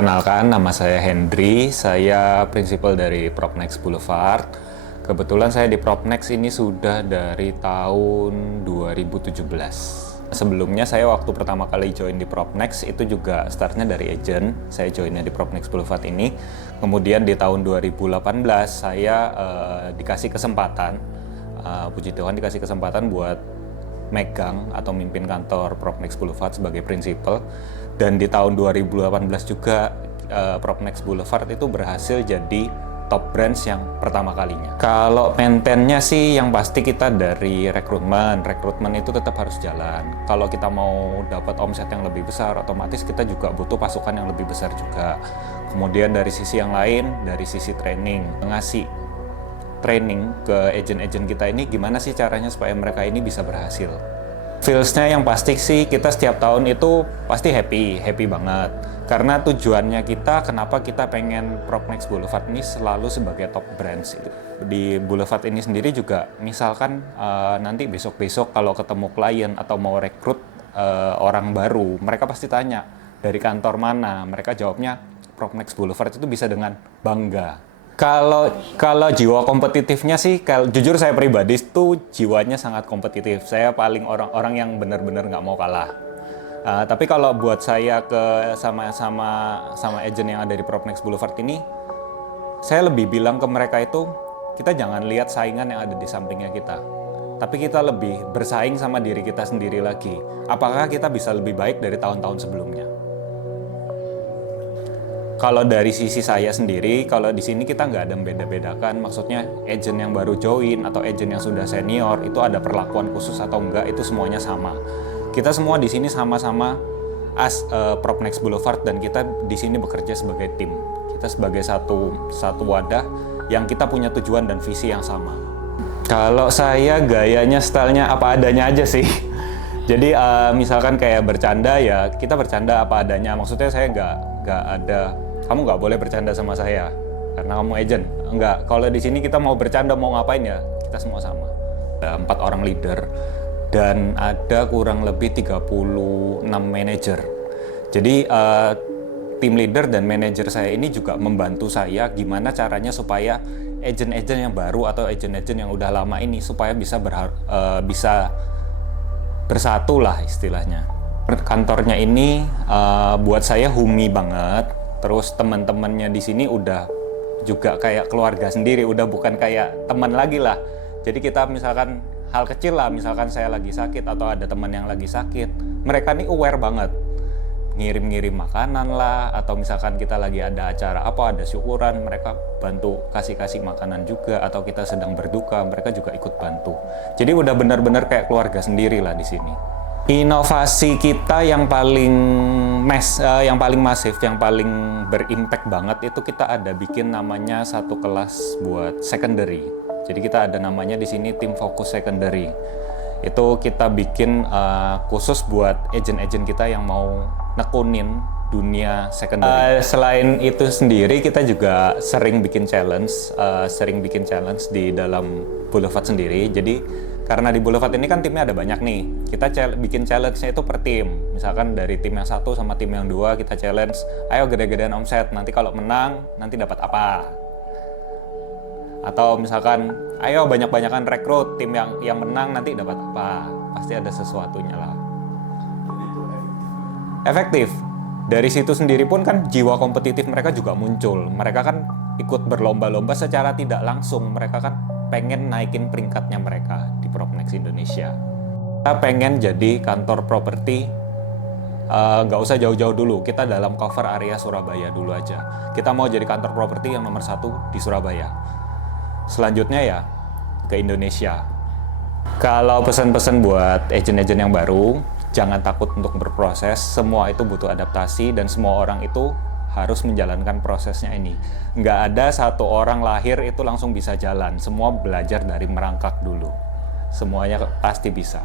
Kenalkan, nama saya Hendry, saya prinsipal dari Propnex Boulevard. Kebetulan saya di Propnex ini sudah dari tahun 2017. Sebelumnya saya waktu pertama kali join di Propnex itu juga startnya dari agent. Saya joinnya di Propnex Boulevard ini. Kemudian di tahun 2018 saya dikasih kesempatan, puji Tuhan dikasih kesempatan buat megang atau mimpin kantor Propnex Boulevard sebagai prinsipal. Dan di tahun 2018 juga Propnex Boulevard itu berhasil jadi top brands yang pertama kalinya. Kalau maintain-nya sih yang pasti kita dari rekrutmen itu tetap harus jalan. Kalau kita mau dapat omset yang lebih besar, otomatis kita juga butuh pasukan yang lebih besar juga. Kemudian dari sisi yang lain, dari sisi training, ngasih training ke agent-agent kita ini gimana sih caranya supaya mereka ini bisa berhasil. Feels-nya yang pasti sih kita setiap tahun itu pasti happy banget. Karena tujuannya kita, kenapa kita pengen Propnex Boulevard ini selalu sebagai top brands. Di Boulevard ini sendiri juga, misalkan nanti besok-besok kalau ketemu klien atau mau rekrut orang baru, mereka pasti tanya, dari kantor mana? Mereka jawabnya, Propnex Boulevard itu bisa dengan bangga. Kalau jiwa kompetitifnya sih, jujur saya pribadi itu jiwanya sangat kompetitif. Saya paling orang yang benar-benar nggak mau kalah. Tapi kalau buat saya sama agent yang ada di Propnex Boulevard ini, saya lebih bilang ke mereka itu, kita jangan lihat saingan yang ada di sampingnya kita. Tapi kita lebih bersaing sama diri kita sendiri lagi. Apakah kita bisa lebih baik dari tahun-tahun sebelumnya? Kalau dari sisi saya sendiri, kalau di sini kita nggak ada membeda-bedakan, maksudnya agent yang baru join atau agent yang sudah senior itu ada perlakuan khusus atau enggak, itu semuanya sama. Kita semua di sini sama-sama Propnex Boulevard dan kita di sini bekerja sebagai tim. Kita sebagai satu wadah yang kita punya tujuan dan visi yang sama. Kalau saya gayanya, stylenya apa adanya aja sih. Jadi misalkan kayak bercanda ya kita bercanda apa adanya. Maksudnya saya nggak ada, kamu nggak boleh bercanda sama saya karena kamu agent. Enggak, kalau di sini kita mau bercanda mau ngapain ya kita semua sama. Ada 4 orang leader dan ada kurang lebih 36 manajer. Jadi tim leader dan manajer saya ini juga membantu saya gimana caranya supaya agent-agent yang baru atau agent-agent yang udah lama ini supaya bisa bersatu lah istilahnya. Kantornya ini buat saya homey banget. Terus teman-temannya di sini udah juga kayak keluarga sendiri, udah bukan kayak teman lagi lah. Jadi kita misalkan hal kecil lah, misalkan saya lagi sakit atau ada teman yang lagi sakit, mereka nih aware banget. Ngirim-ngirim makanan lah, atau misalkan kita lagi ada acara apa, ada syukuran, mereka bantu kasih-kasih makanan juga, atau kita sedang berduka, mereka juga ikut bantu. Jadi udah benar-benar kayak keluarga sendiri lah di sini. Inovasi kita yang paling masif, yang paling berimpact banget itu kita ada bikin namanya satu kelas buat secondary. Jadi kita ada namanya di sini tim fokus secondary. Itu kita bikin khusus buat agent-agent kita yang mau nekunin dunia secondary. Selain itu sendiri kita juga sering bikin challenge di dalam Boulevard sendiri. Jadi karena di Boulevard ini kan timnya ada banyak nih, kita bikin challenge-nya itu per tim. Misalkan dari tim yang 1 sama tim yang 2 kita challenge, ayo gede-gedean omset, nanti kalau menang nanti dapat apa. Atau misalkan, ayo banyak-banyakan rekrut, tim yang menang nanti dapat apa. Pasti ada sesuatunya lah. Efektif. Dari situ sendiri pun kan jiwa kompetitif mereka juga muncul. Mereka kan ikut berlomba-lomba secara tidak langsung. Mereka kan pengen naikin peringkatnya mereka di Propnex Indonesia. Kita pengen jadi kantor properti, nggak usah jauh-jauh dulu. Kita dalam cover area Surabaya dulu aja. Kita mau jadi kantor properti yang nomor 1 di Surabaya. Selanjutnya ya ke Indonesia. Kalau pesan-pesan buat agent-agent yang baru, jangan takut untuk berproses. Semua itu butuh adaptasi dan semua orang itu harus menjalankan prosesnya ini. Nggak ada satu orang lahir itu langsung bisa jalan. Semua belajar dari merangkak dulu. Semuanya pasti bisa.